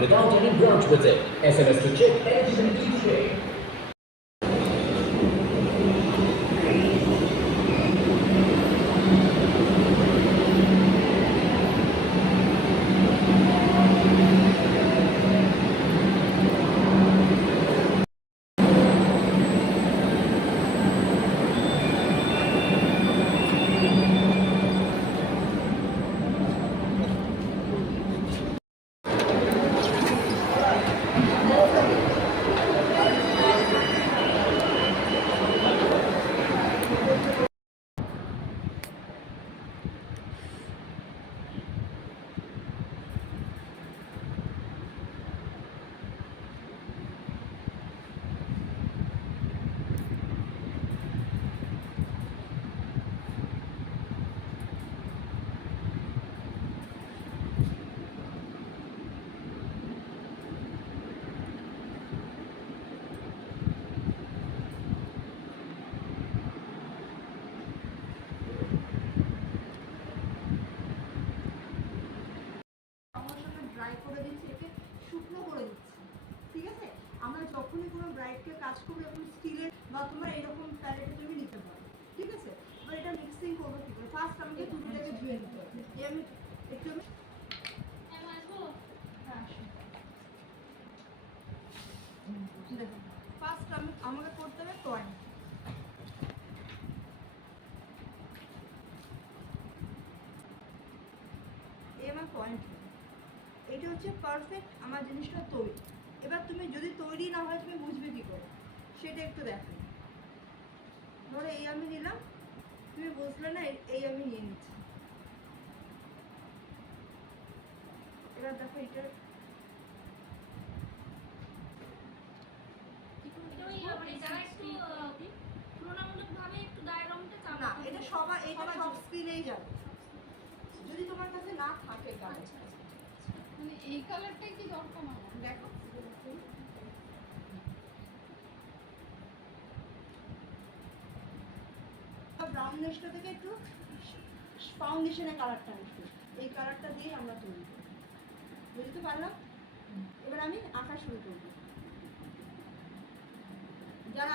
without any branch visit. SMS to check eligibility today. আমরা যখনই কোনো ব্রাইডকে কাজ করবো এখন স্টিলের বা তোমার এরকম প্যালেটে তুমি নিতে পারো, ঠিক আছে? এবার এটা মিক্সিং করবো কি করে? ফার্স্ট আমাকে দুটোটাকে ধুয়ে নিতে হবে। আমি একটু দেখুন, ফার্স্ট আমাকে করতে হবে পয়েন্ট। এই আমার পয়েন্ট, এটা হচ্ছে পারফেক্ট আমার জিনিসটা তৈরি। এবার তুমি যদি তৈরি না হয় তুমি বুঝবে কি করে সেটা একটু দেখো। ধরো এই আমি নিলাম, তুমি বুঝলে না, এই আমি নিয়ে নিচ্ছি। এবার দেখো এটা না, এটা সবার, এটা সব স্কিনেই যাবে যদি তোমার কাছে না থাকে কালার। মানে এই কালারটাই কি দরকার না? দেখো ব্রাউনিশটা থেকে একটু ফাউন্ডেশনের কালারটা আসবে, এই কালারটা দিয়ে আমরা তৈরি করি। বুঝতে পারলাম? এবার আমি আঁকা শুরু করব। যারা